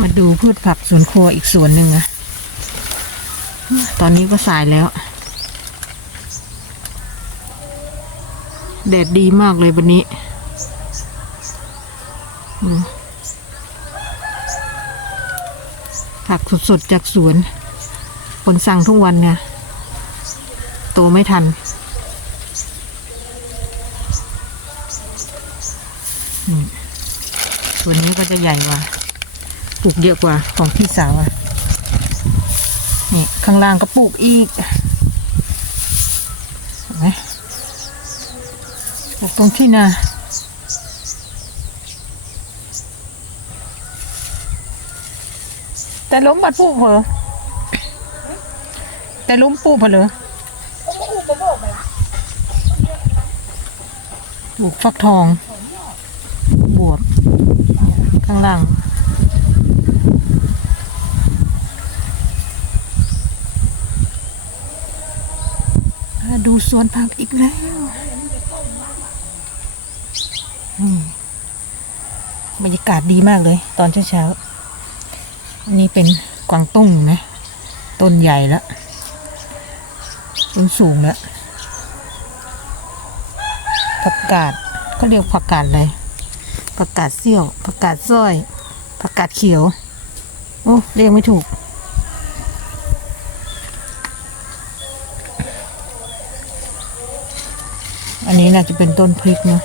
มาดูพืชผักสวนครัวอีกสวนหนึ่งอะตอนนี้ก็สายแล้วแดดดีมากเลยวันนี้ ผักสดๆจากสวน คนสั่งทุกวันเนี่ย โตไม่ทัน อืม ตัวนี้ก็จะใหญ่กว่าปลูกเยอะกว่าของพี่สาวอะนี่ข้างล่างก็ปลูกอีกเห็นไหมปลูกตรงที่นาแต่ล้มบัดปลูกเหรอแต่ล้มปลูกเหรอปลูกฟักทอง ข้างล่างดูสวนผักอีกแล้วอืมบรรยากาศดีมากเลย ตอนเช้าๆนนี้เป็นกวางตุ้งนะ ต้นใหญ่แล้วต้นสูงแล้วผักกาดเขาเรียกผักกาดอะไร ผักกาดเสี่ยวผักกาดสร้อยผักกาดเขียว โอ้เรียกไม่ถูก อันนี้น่าจะเป็นต้นพริกนะ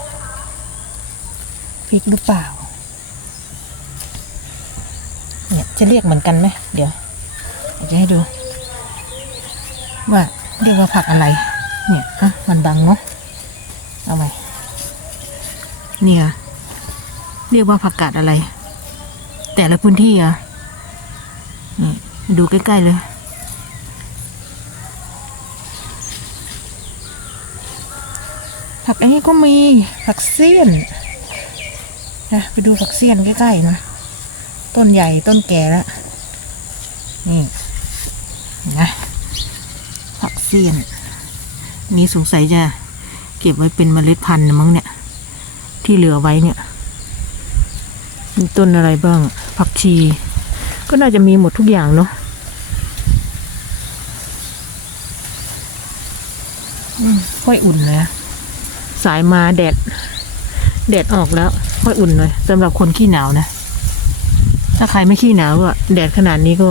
พริกหรือเปล่า เนี่ยจะเรียกเหมือนกันไหมเดี๋ยวเดี๋ยวจะให้ดู ว่าเรียกว่าผักอะไร เนี่ยอะมันบังเนาะเอาไหมเนี่ย เรียกว่าผักกาดอะไร แต่ละพื้นที่อะนี่ดูใกล้ ๆ เลยผักอันนี้ก็มีผักเสี้ยนนะไปดูผักเสี้ยนใกล้ๆนะต้นใหญ่ต้นแก่แล้วนี่นะผักเสี้ยน นี่สงสัยจะเก็บไว้เป็นเมล็ดพันธุ์มั้งเนี่ย ที่เหลือไว้เนี่ย มีต้นอะไรบ้าง ผักชี ก็น่าจะมีหมดทุกอย่างเนาะอืมค่อยอุ่นเลยอะสายมาแดด แดดออกแล้ว ค่อยอุ่นหน่อยสำหรับคนขี้หนาวนะ ถ้าใครไม่ขี้หนาวก็แดดขนาดนี้ก็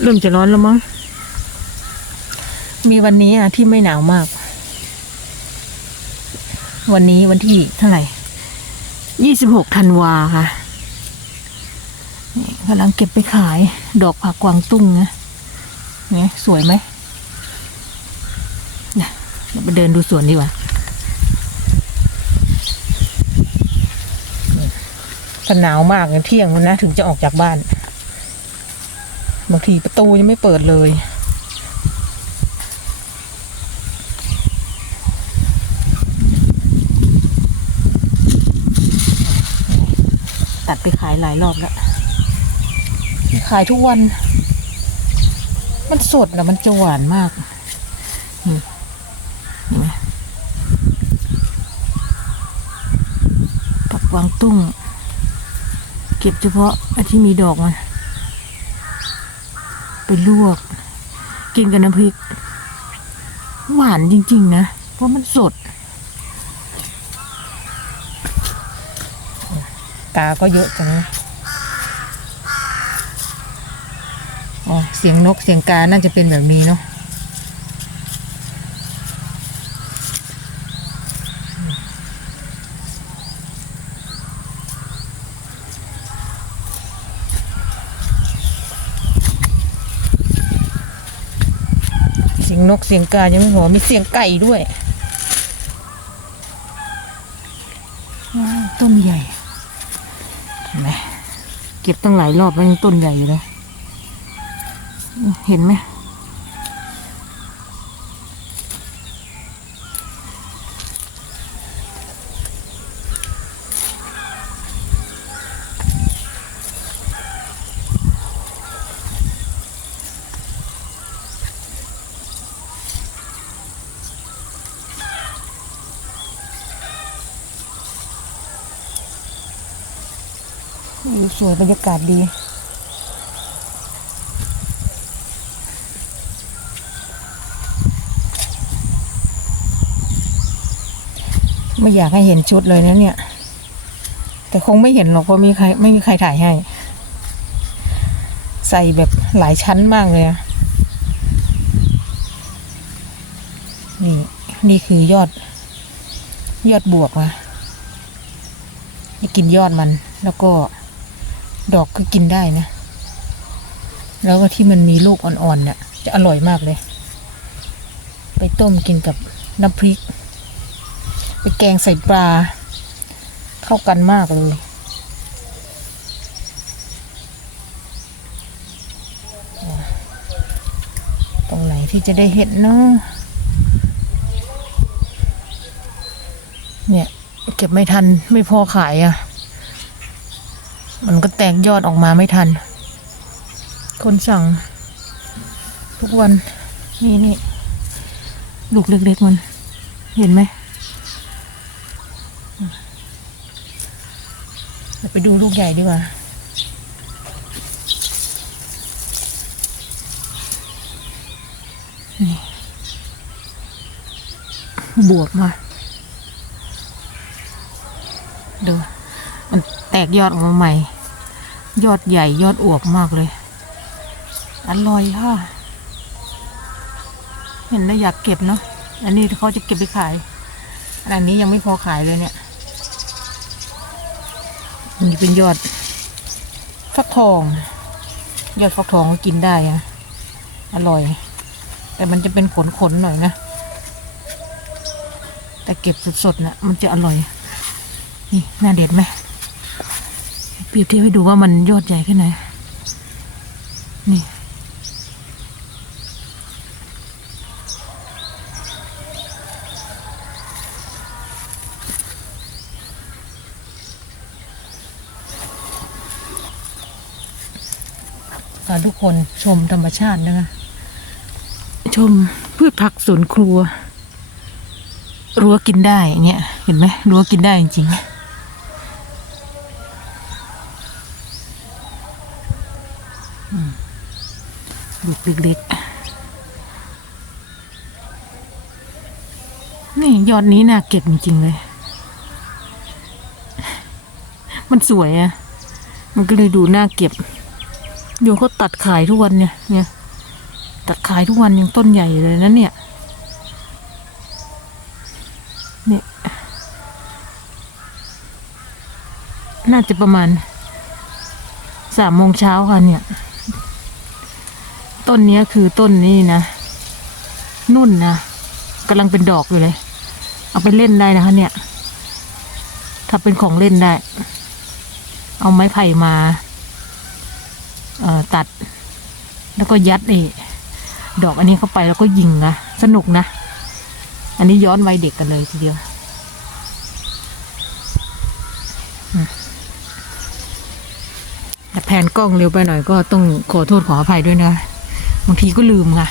เริ่มจะร้อนแล้วมั้ง มีวันนี้อะที่ไม่หนาวมาก วันนี้วันที่เท่าไหร่ ยี่สิบหกธันวาค่ะกำลังเก็บไปขาย ดอกผักกวางตุ้งนะเนี่ยสวยไหมเนี่ยเราไปเดินดูสวนดีกว่าถ้าหนาวมากเนี่ยเที่ยงแล้วนะ ถึงจะออกจากบ้าน บางทีประตูยังไม่เปิดเลย ตัดไปขายหลายรอบแล้ว ขายทุกวัน มันสดนะมันจะหวานมากนี่เห็นไหมผักกวางตุ้ง เก็บเฉพาะอันที่มีดอกมันไปลวก กินกับน้ำพริก หวานจริง ๆ นะ เพราะมันสด ตาก็เยอะจังอ๋อเสียงนกเสียงกา น่าจะเป็นแบบนี้เนาะเสียงนกเสียงกายังไม่พอมีเสียงไก่ด้วยว้าวต้นใหญ่เห็นไหม เก็บตั้งหลายรอบแล้วยังต้นใหญ่อยู่เลยเห็นไหม วิวสวยบรรยากาศดี ไม่อยากให้เห็นชุดเลยนะเนี่ย แต่คงไม่เห็นหรอกเพราะมีใครไม่มีใครถ่ายให้ ใส่แบบหลายชั้นมากเลยอะนี่นี่คือยอด ยอดบวกนะนี่กินยอดมันแล้วก็ ดอกก็กินได้นะ แล้วก็ที่มันมีลูกอ่อนๆเนี่ยจะอร่อยมากเลย ไปต้มกินกับน้ำพริก ไปแกงใส่ปลา เข้ากันมากเลยตรงไหนที่จะได้เห็ดเนาะเนี่ย เก็บไม่ทันไม่พอขายอะ่ะ มันก็แตกยอดออกมาไม่ทัน คนสั่ง ทุกวัน นี่นี่ลูกเล็กๆมัน เห็นไหมไปดูลูกใหญ่ดีกว่าบวกมา ดู มันแตกยอดออกมาใหม่ ยอดใหญ่ยอดอวบมากเลย อร่อยค่ะ เห็นแล้วอยากเก็บเนาะ อันนี้เขาจะเก็บไปขาย อันนี้ยังไม่พอขายเลยเนี่ยนี่เป็นยอดฟักทอง ยอดฟักทองก็กินได้อะอร่อย แต่มันจะเป็นขนๆหน่อยนะ แต่เก็บสดๆนะ่ะมันจะอร่อย นี่น่าเด็ดไหม เปรียบเทียบให้ดูว่ามันยอดใหญ่แค่ไหน นี่ ทุกคนชมธรรมชาตินะคะ ชมพืชผักสวนครัว รั้วกินได้เนี่ย เห็นไหมรั้วกินได้จริงๆ ลูกเล็กๆ นี่ยอดนี้น่าเก็บจริงๆเลย มันสวยอะมันก็เลยดูน่าเก็บโยเขาตัดขายทุกวันเนี่ย เนี่ย ตัดขายทุกวันยังต้นใหญ่เลยนะเนี่ย เนี่ย น่าจะประมาณสามโมงเช้าค่ะเนี่ย ต้นนี้คือต้นนี้นะ นุ่นนะกำลังเป็นดอกอยู่เลย เอาไปเล่นได้นะคะ เนี่ย ถ้าเป็นของเล่นได้ เอาไม้ไผ่มาตัด แล้วก็ยัดเอดอกอันนี้เข้าไปแล้วก็ยิงนะสนุกนะ อันนี้ย้อนวัยเด็กกันเลยทีเดียวแต่แผนกล้องเร็วไปหน่อยก็ต้องขอโทษขออภัยด้วยนะ บางทีก็ลืมค่ะ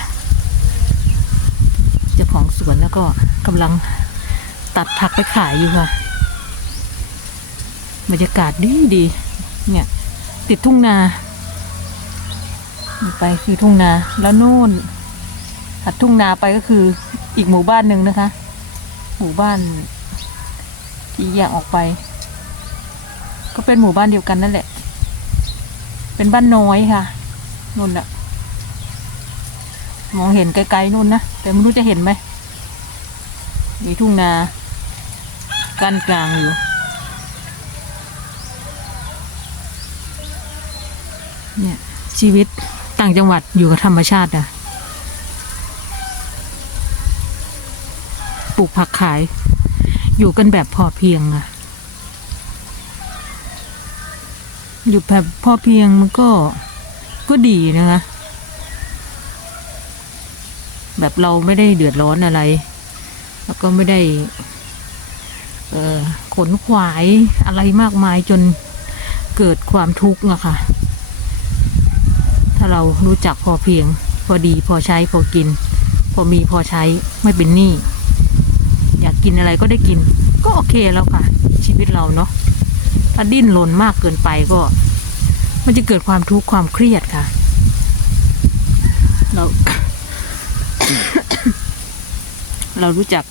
เจ้าของสวนแล้วก็กำลังตัดผักไปขายอยู่ค่ะ บรรยากาศดีดี เนี่ย ติดทุ่งนา ไปคือทุ่งนาแล้วนู่นถัดทุ่งนาไปก็คืออีกหมู่บ้านหนึ่งนะคะ หมู่บ้านที่แยกออกไป ก็เป็นหมู่บ้านเดียวกันนั่นแหละ เป็นบ้านน้อยค่ะนู่นอะ มองเห็นไกลๆนู่นนะ แต่ไม่รู้จะเห็นไหม มีทุ่งนากั้นกลางอยู่ เนี่ย ชีวิตต่างจังหวัดอยู่กับธรรมชาติอะปลูกผักขาย อยู่กันแบบพอเพียงอะอยู่แบบพอเพียงมันก็ก็ดีนะคะ แบบเราไม่ได้เดือดร้อนอะไร แล้วก็ไม่ได้ เออขนขวายอะไรมากมายจนเกิดความทุกข์อะค่ะ ถ้าเรารู้จักพอเพียง พอดีพอใช้พอกิน พอมีพอใช้ไม่เป็นหนี้อยากกินอะไรก็ได้กิน ก็โอเคแล้วค่ะ ชีวิตเราเนาะถ้าดิ้นรนมากเกินไปก็ มันจะเกิดความทุกข์ความเครียดค่ะ เรา เรารู้จัก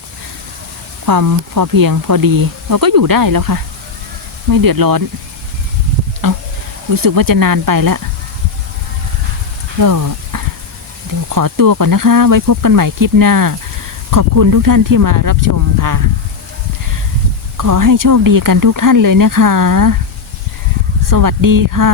ความพอเพียงพอดี เราก็อยู่ได้แล้วค่ะ ไม่เดือดร้อน เอารู้สึกว่าจะนานไปแล้วก็เดี๋ยวขอตัวก่อนนะคะ ไว้พบกันใหม่คลิปหน้า ขอบคุณทุกท่านที่มารับชมค่ะ ขอให้โชคดีกันทุกท่านเลยนะคะ สวัสดีค่ะ